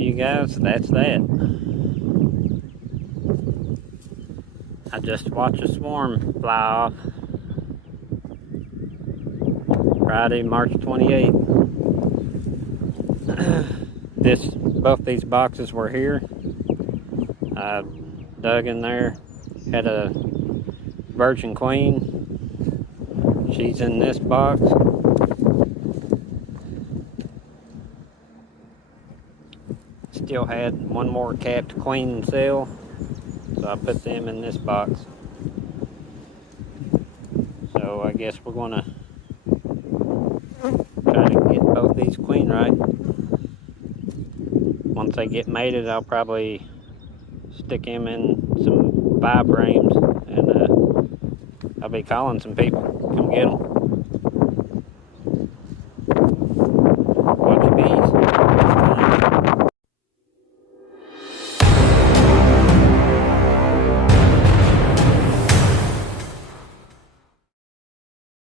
you guys, that's that. I just watched a swarm fly off. Friday, March 28th. Both these boxes were here. I dug in there, had a virgin queen. She's in this box. Still had one more capped queen cell, so I put them in this box. So I guess we're gonna try to get both these queen right. Once they get mated, I'll probably stick them in some 5 frames, and I'll be calling some people. Come get them.